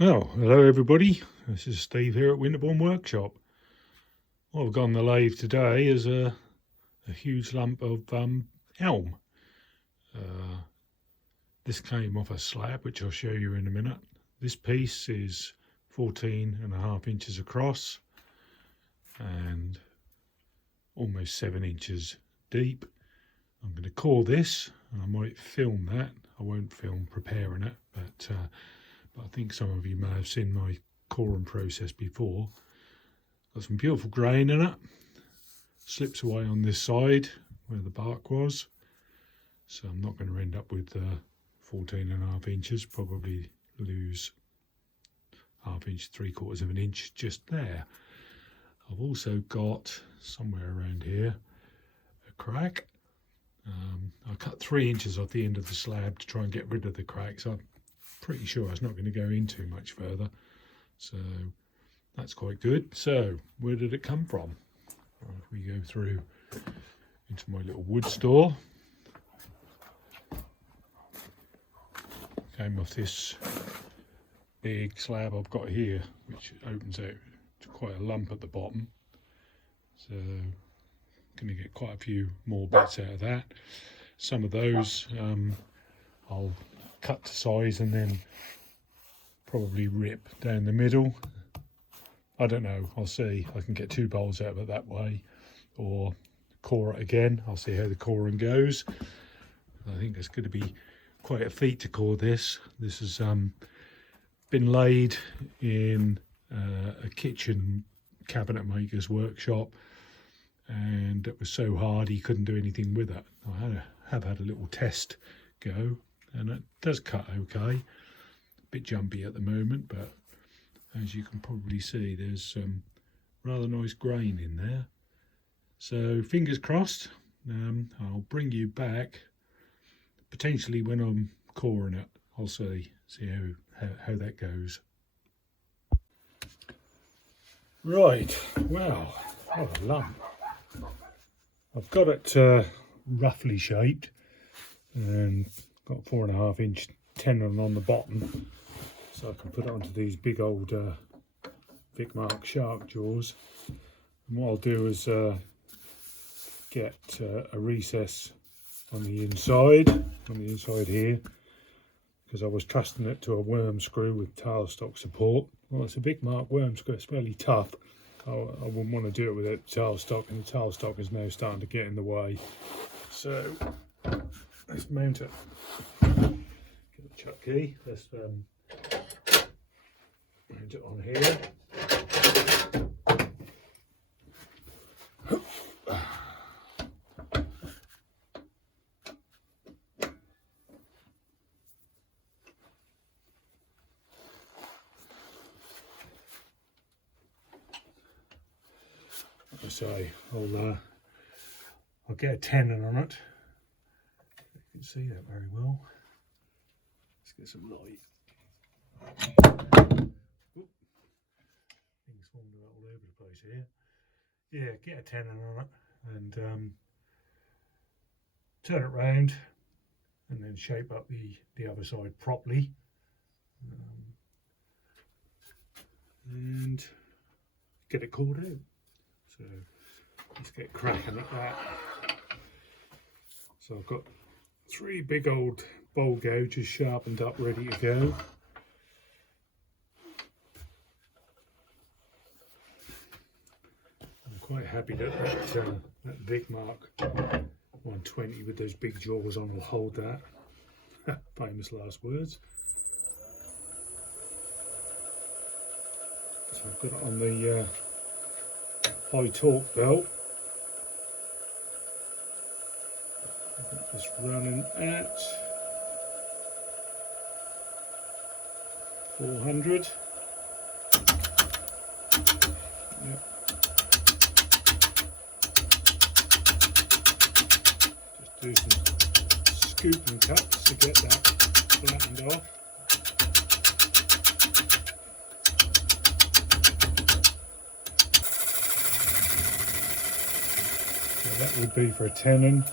Well, hello everybody. This is Steve here at Winterbourne Workshop. What I've got on the lathe today is a huge lump of elm. This came off a slab, which I'll show you in a minute. This piece is 14.5 inches across and almost 7 inches deep. I'm going to core this, and I might film that. I won't film preparing it, but I think some of you may have seen my coring process before. Got some beautiful grain in it. Slips away on this side where the bark was, so I'm not going to end up with 14.5 inches. Probably lose ½ inch, 3/4 of an inch just there. I've also got somewhere around here a crack. I cut 3 inches off the end of the slab to try and get rid of the cracks. I'm pretty sure it's not going to go in too much further, so that's quite good. So where did it come from? Right, we go through into my little wood store. Came off this big slab I've got here, which opens out to quite a lump at the bottom, so going to get quite a few more bits out of that. Some of those I'll cut to size and then probably rip down the middle. I don't know, I'll see. I can get 2 bowls out of it that way, or core it again. I'll see how the coring goes. I think it's going to be quite a feat to core this. This has been laid in a kitchen cabinet maker's workshop, and it was so hard he couldn't do anything with it. I have had a little test go, and it does cut okay. A bit jumpy at the moment, but as you can probably see, there's some rather nice grain in there. So fingers crossed. I'll bring you back potentially when I'm coring it. I'll see how that goes. Right, well, what a lump. I've got it roughly shaped and got 4.5 inch tenon on the bottom, so I can put it onto these big old Vic Mark shark jaws. And what I'll do is get a recess on the inside here, because I was trusting it to a worm screw with tailstock support. Well, it's a Vic Mark worm screw, it's fairly tough. I wouldn't want to do it without tailstock, and the tailstock is now starting to get in the way. So let's mount it. Get the chuck key. Let's mount it on here. So I'll get a tenon on it. You can see that very well. Let's get some light. Oop. Things falling all over the place here. Yeah, get a tenon on it and turn it round, and then shape up the other side properly, and get it cored out. So let's get cracking at that. So I've got 3 big old bowl gouges sharpened up, ready to go. I'm quite happy that that Vic Mark 120 with those big jaws on will hold that. Famous last words. So I've got it on the high torque belt. Just running at 400. Yep. Just do some scooping cuts to get that flattened off. That would be for a tenon.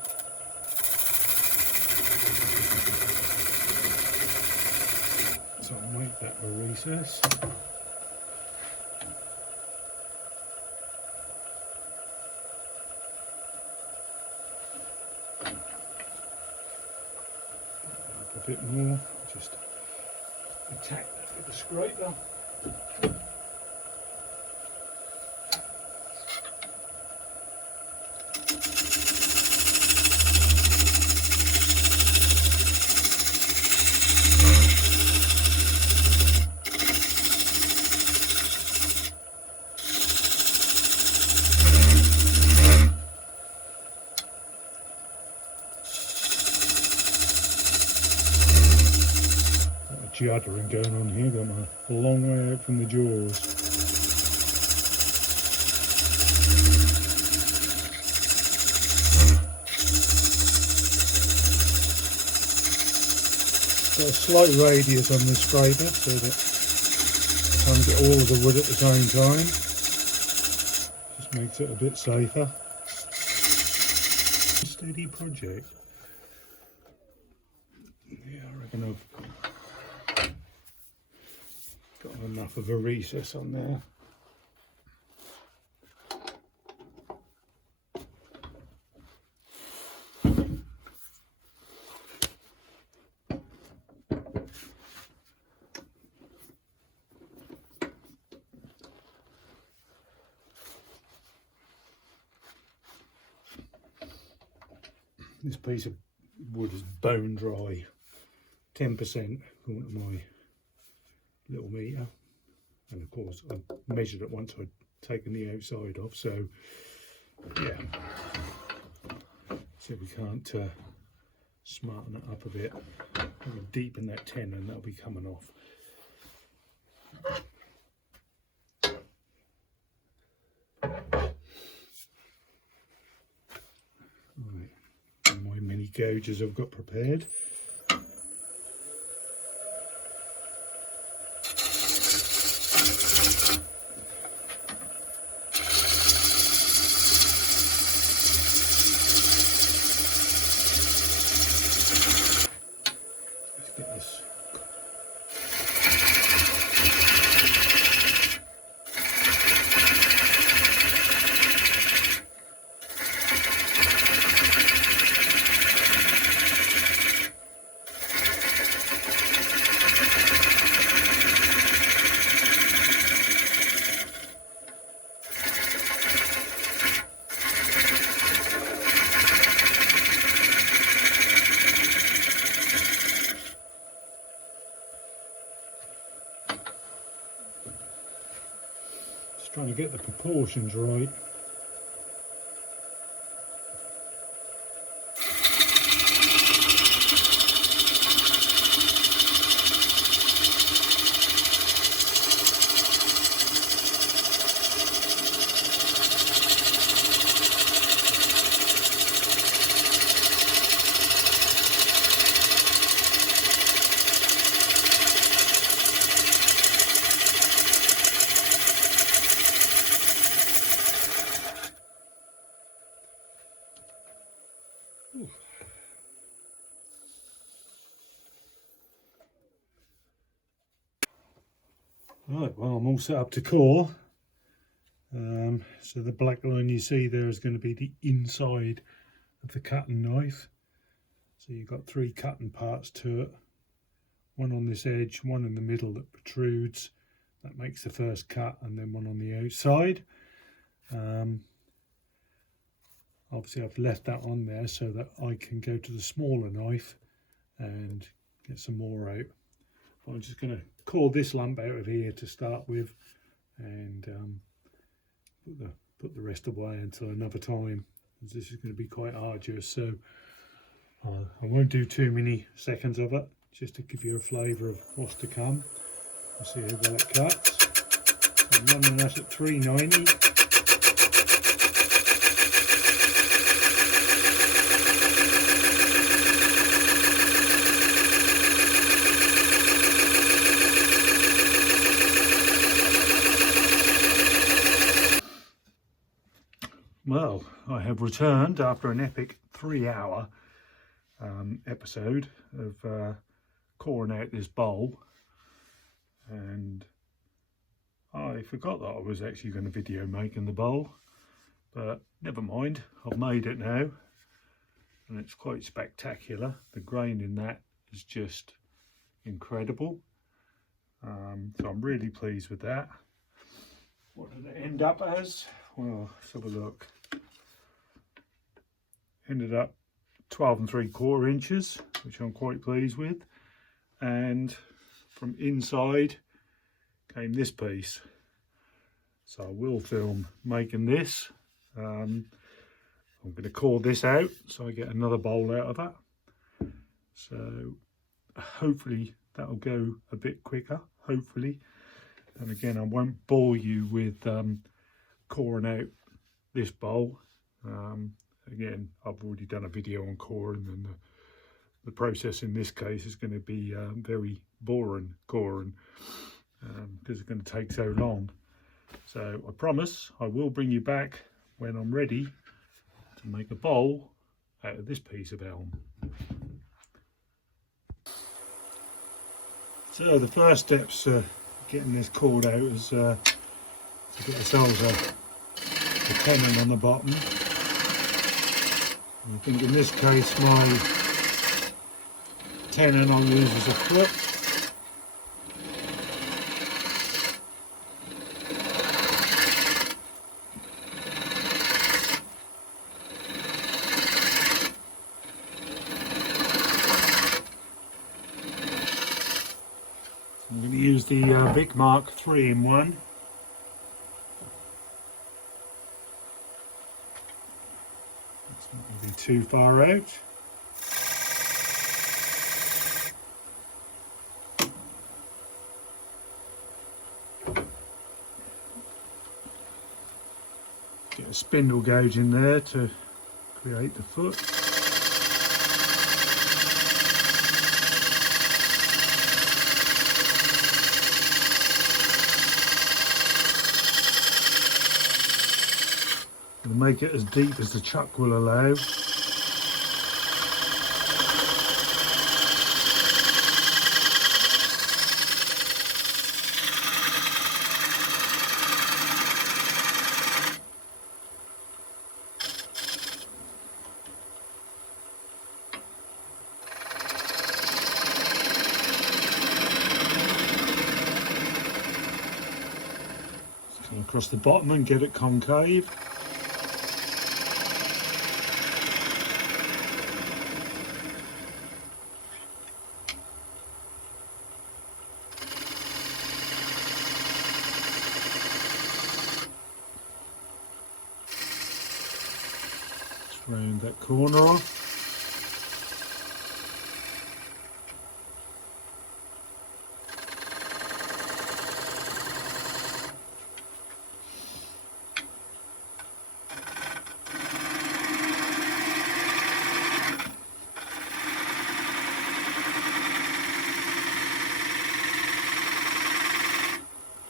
So I'm make that a recess. A bit more, just attack that with the scraper. Juddering going on here, got a long way out from the jaws. Got a slight radius on the scraper so that I can't get all of the wood at the same time. Just makes it a bit safer. Steady project. Yeah, I reckon I've got enough of a recess on there. This piece of wood is bone dry, 10% according to my little meter, and of course I measured it once I'd taken the outside off, so yeah, so we can't smarten it up a bit. We'll deepen that 10 and that'll be coming off. Right, and my mini gouges I've got prepared. Trying to get the proportions right. Right, well, I'm all set up to core. So the black line you see there is going to be the inside of the cutting knife. So you've got 3 cutting parts to it. One on this edge, one in the middle that protrudes. That makes the first cut, and then one on the outside. Obviously I've left that on there so that I can go to the smaller knife and get some more out. But I'm just going to core this lump out of here to start with, and put the rest away until another time, as this is going to be quite arduous. So I won't do too many seconds of it, just to give you a flavour of what's to come. We'll see how well it cuts. I'm running that at 390. Well, I have returned after an epic 3-hour episode of coring out this bowl. and I forgot that I was actually going to video making the bowl, but never mind, I've made it now and it's quite spectacular. The grain in that is just incredible, so I'm really pleased with that. What did it end up as? Well, let's have a look. Ended up 12 3/4 inches, which I'm quite pleased with, and from inside came this piece. So I will film making this. I'm going to core this out so I get another bowl out of that. So hopefully that'll go a bit quicker, hopefully. And again, I won't bore you with coring out this bowl. Again, I've already done a video on coring, and the process in this case is going to be very boring coring, because it's going to take so long. So I promise I will bring you back when I'm ready to make a bowl out of this piece of elm. So the first steps getting this cord out is to get ourselves a tenon on the bottom. I think in this case my tenon I'll use as a foot. I'm going to use the Bic Mark 3-in-1. It's not going to be too far out. Get a spindle gauge in there to create the foot. And make it as deep as the chuck will allow. Come across the bottom and get it concave. Round that corner off.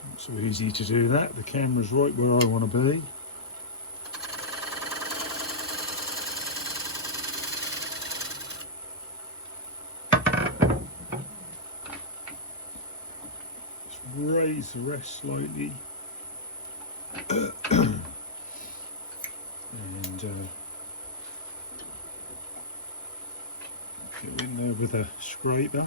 Not so easy to do that. The camera's right where I want to be. Raise the rest slightly and get in there with a scraper.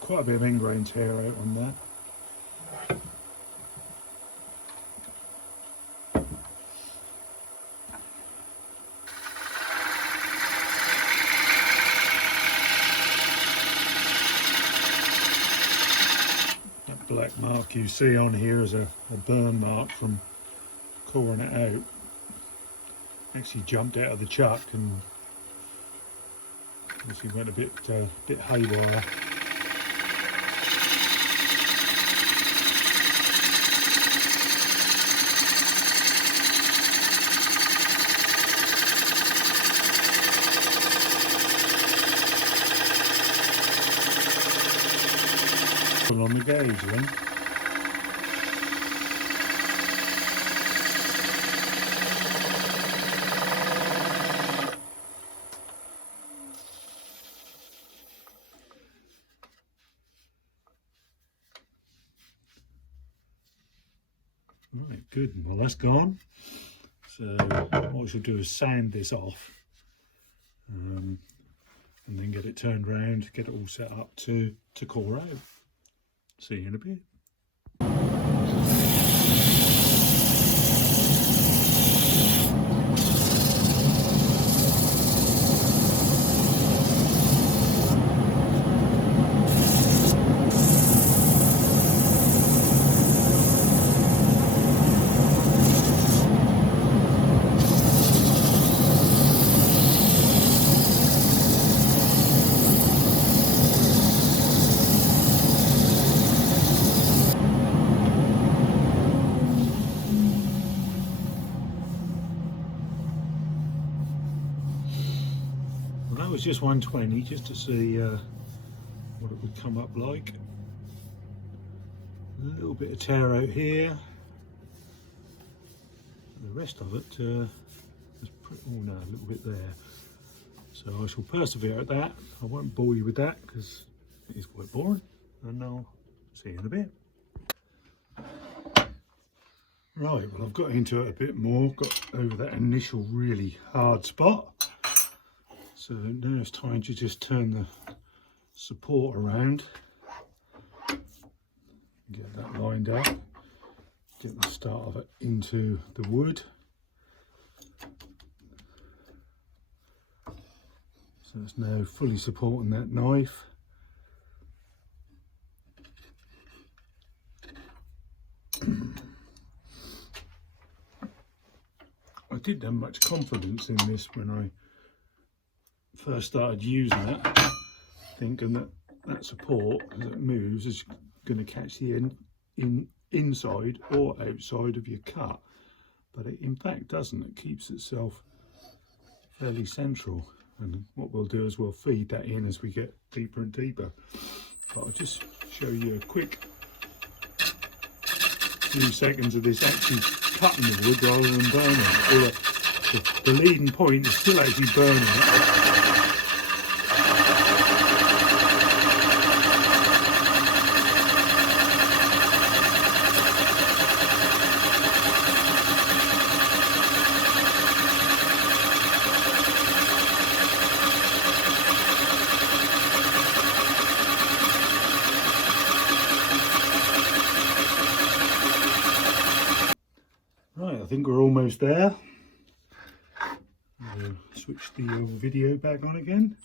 Quite a bit of ingrain tear out on that. That black mark you see on here is a burn mark from coring it out. Actually jumped out of the chuck and obviously went a bit haywire. On the gauge then. Right, good. Well, that's gone. So what I should do is sand this off, and then get it turned around, get it all set up to core out. See you in a bit. Well, that was just 120, just to see what it would come up like. A little bit of tear out here. The rest of it is pretty, oh no, a little bit there. So I shall persevere at that. I won't bore you with that because it is quite boring, and I'll see you in a bit. Right, well, I've got into it a bit more, got over that initial really hard spot. So now it's time to just turn the support around, get that lined up, get the start of it into the wood. So it's now fully supporting that knife. I didn't have much confidence in this when I first started using it, thinking that that support as it moves is going to catch the inside or outside of your cut, but it in fact doesn't. It keeps itself fairly central, and what we'll do is we'll feed that in as we get deeper and deeper. But I'll just show you a quick few seconds of this actually cutting the wood rather than burning it. The leading point is still actually burning it. Right, I think we're almost there. I'll switch the video back on again.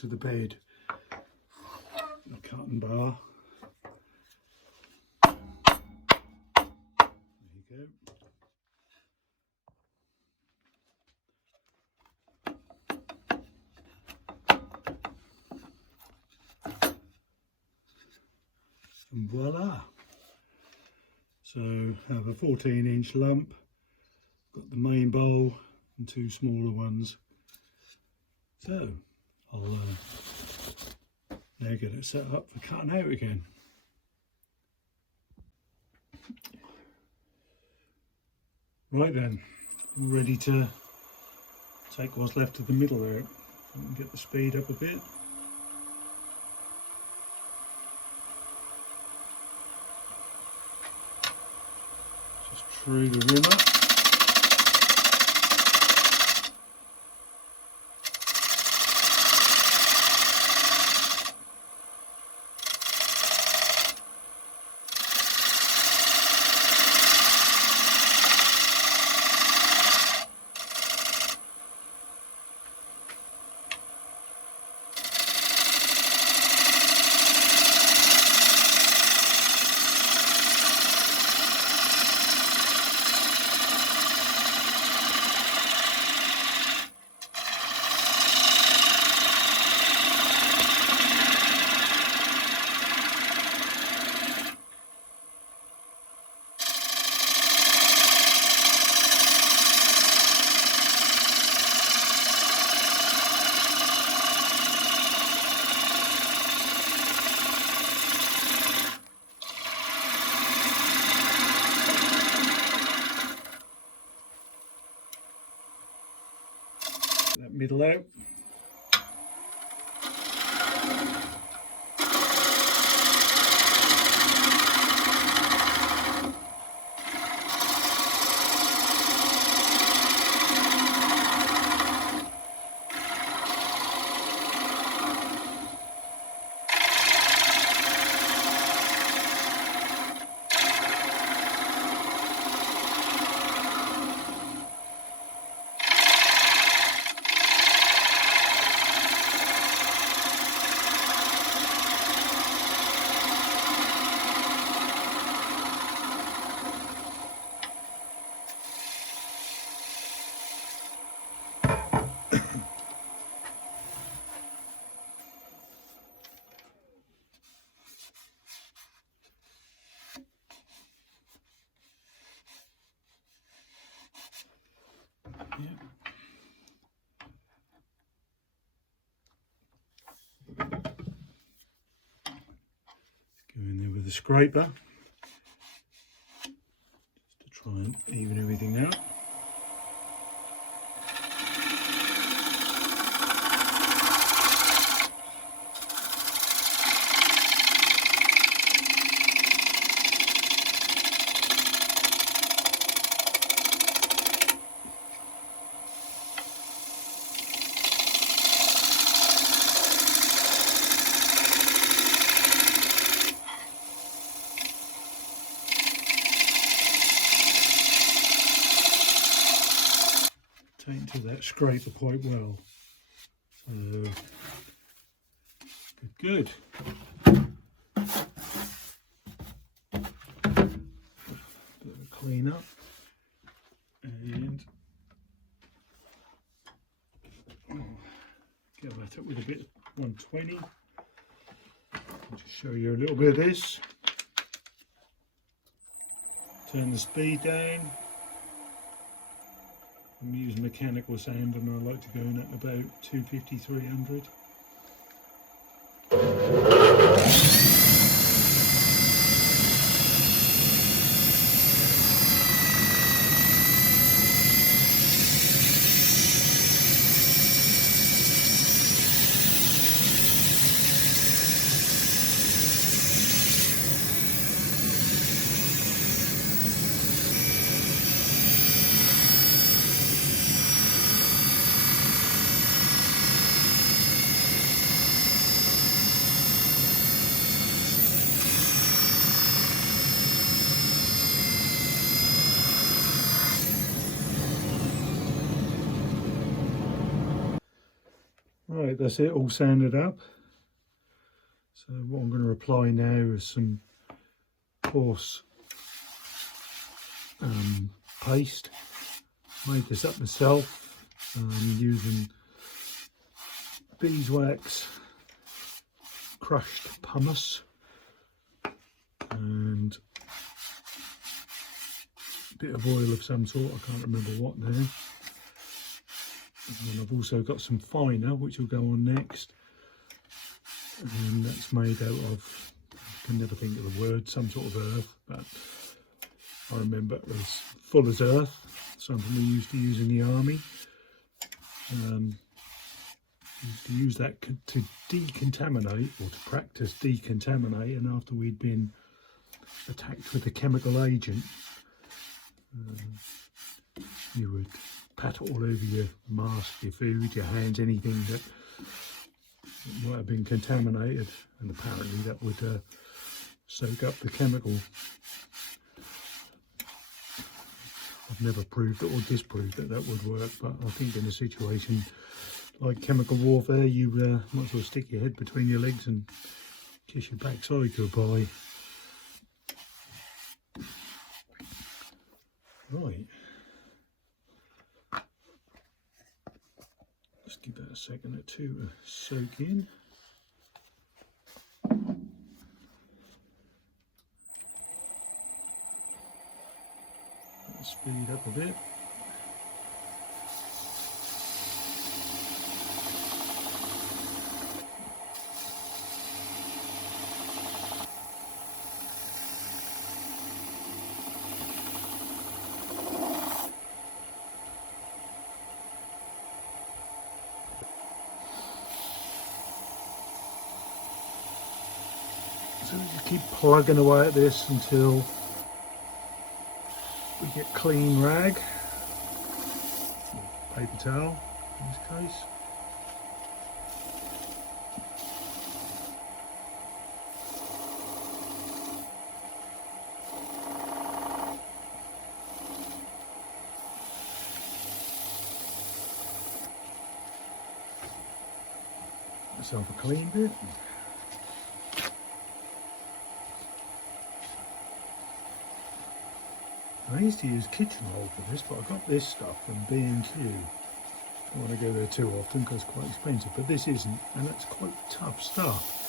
To the bed, the cutting bar. There you go. And voila. So I have a 14-inch lump, got the main bowl and two smaller ones. So I'll now get it set up for cutting out again. Right then, I'm ready to take what's left of the middle out and get the speed up a bit. Just true the rimmer. cancel out. Yeah. Go in there with a scraper just to try and even everything out. Tainted that scraper quite well. So good. Bit of a clean up and get that up with a bit of 120. I'll just show you a little bit of this. Turn the speed down. I'm using mechanical sand and I like to go in at about 250, 300. Right, that's it, all sanded up. So what I'm going to apply now is some coarse paste. Made this up myself using beeswax, crushed pumice and a bit of oil of some sort, I can't remember what now. And I've also got some finer which will go on next, and that's made out of, I can never think of the word, some sort of earth, but I remember it was fuller's earth, something we used to use in the army. Used to use that to decontaminate, or to practice decontaminating after we'd been attacked with a chemical agent. You would pat it all over your mask, your food, your hands, anything that might have been contaminated, and apparently that would soak up the chemical. I've never proved it or disproved that that would work, but I think in a situation like chemical warfare, you might as well stick your head between your legs and kiss your backside goodbye. Right. Just give that a second or two to soak in. Speed up a bit. So we just keep plugging away at this until we get clean rag, or paper towel in this case. Myself a clean bit. I used to use kitchen roll for this, but I got this stuff from B&Q. I don't want to go there too often because it's quite expensive, but this isn't, and that's quite tough stuff.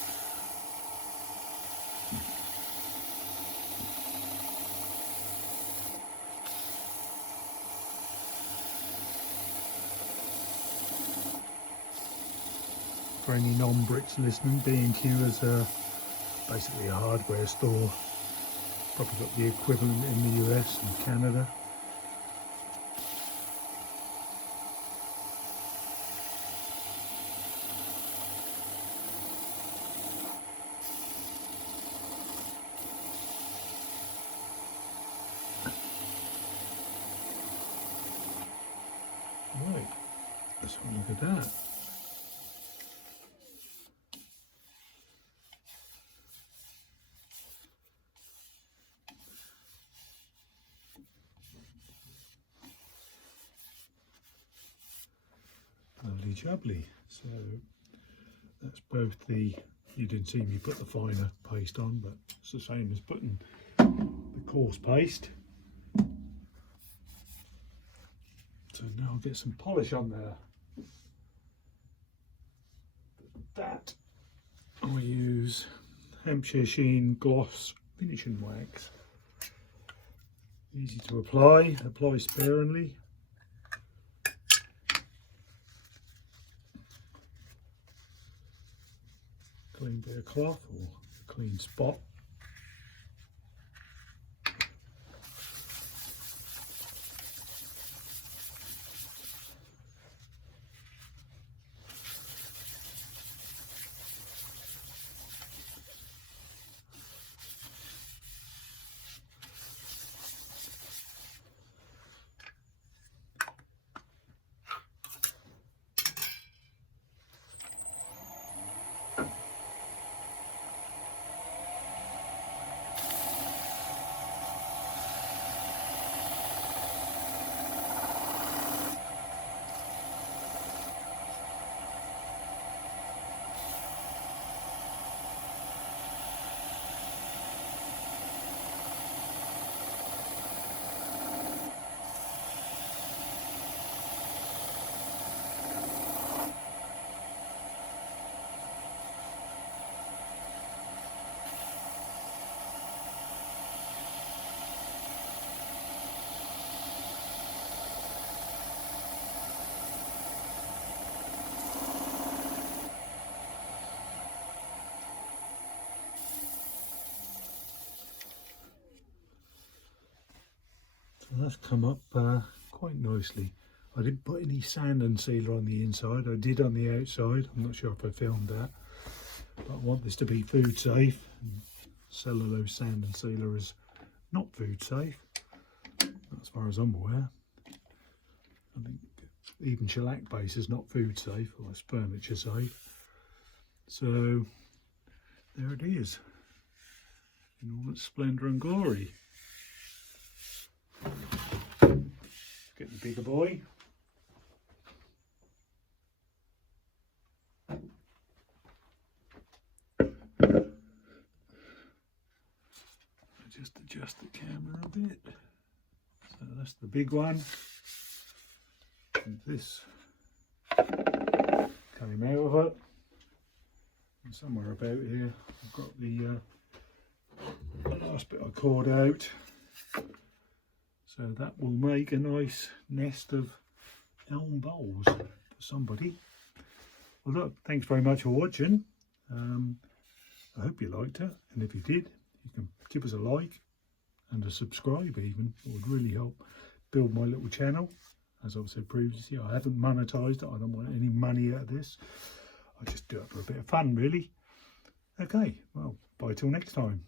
For any non-Brits listening, B&Q is basically a hardware store. Probably got the equivalent in the US and Canada. Right, let's have a look at that. Lovely jubbly. So that's both the, you didn't see me put the finer paste on, but it's the same as putting the coarse paste. So now I'll get some polish on there. That I use Hampshire Sheen Gloss Finishing Wax. Easy to apply sparingly. Clean bit of cloth or clean spot. So that's come up quite nicely. I didn't put any sand and sealer on the inside. I did on the outside. I'm not sure if I filmed that, but I want this to be food safe. Cellulose sand and sealer is not food safe, as far as I'm aware. I think even shellac base is not food safe or furniture safe. So there it is in all its splendour and glory. Get the bigger boy. Just adjust the camera a bit. So that's the big one. And this came out of it. And somewhere about here I've got the last bit I cored out. So that will make a nice nest of elm bowls for somebody. Well look, thanks very much for watching. I hope you liked it, and if you did, you can give us a like and a subscribe even. It would really help build my little channel. As I've said previously, I haven't monetized it. I don't want any money out of this. I just do it for a bit of fun really. Okay, well, bye till next time.